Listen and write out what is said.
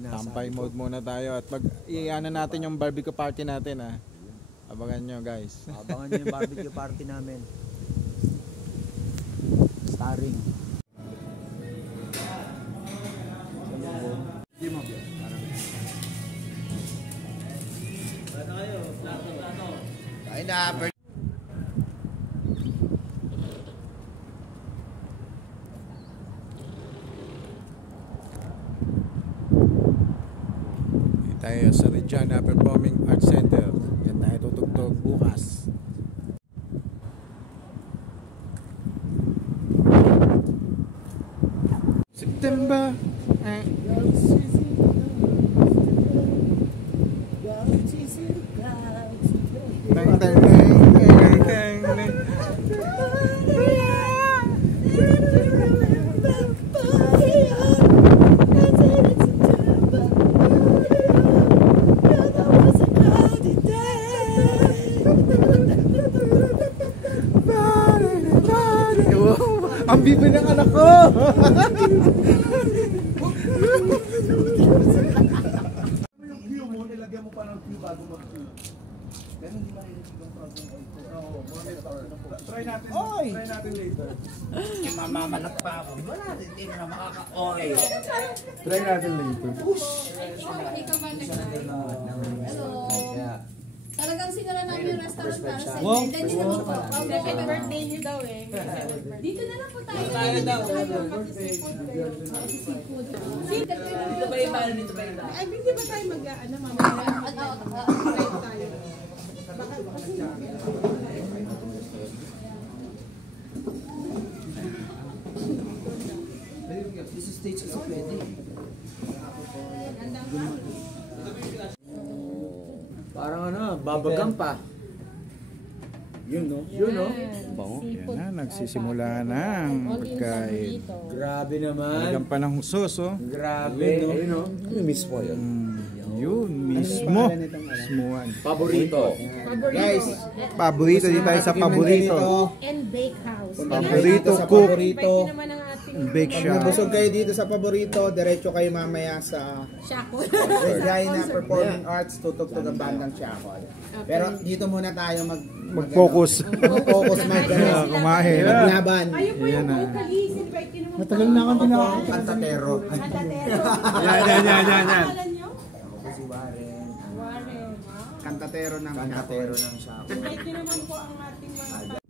Tampay mode muna tayo at i-ano natin yung barbecue party natin ha. Abangan nyo guys. Abangan nyo yung barbecue party namin. Starring. Kain na. Tayo sa Regina Performing Arts Center. Yan tayo tutugtog bukas. September. Ang bibi ng anak ko! Yung view mo, nilagyan mo pa ng view bago mag-view. Pero hindi marinig yung problem ko. Try natin. Try natin later. Mamamalak pa ako. Wala, hindi na makaka-okay. Try natin later. Hello. Talagang sinara namin yung restaurant para sa inyo. Wow. Then yun po. Happy birthday niyo daw eh. Dito na lang po tayo. Tayo daw. Seafood. Dito ba iba? Dito ba iba? Ay, hindi ba tayo mag-ano mamaya? Live tayo. This is stage kasi pwede. Parang ano, babagang pa. Yun no? Yun no? Bango. Yan na, nagsisimula na ang pagkain. Grabe naman. Talagang panang sus oh. Grabe. Yun no? Mismo yun. Yun mismo. Mismoan. Paborito. Guys, Paborito din tayo sa paborito. And bake house. Paborito sa cook. paborito. Pwede naman ang ating Bake Pag shop. nabusog kayo dito sa paborito, diretso kayo mamaya sa shackle. Regina Performing Arts, tutugtog ang bandang Shackle. Pero dito muna tayo Mag-focus. Mag-focus Kumain. maglaban. Ayun po yung vocalist. Invite nyo naman. Matagal na akong tinawag. Kantatero. Kantatero. Yan. Pangalan nyo? Si Warren. Warren. Kantatero ng Kantatero ng Shackle. Invite nyo naman po ang ating mga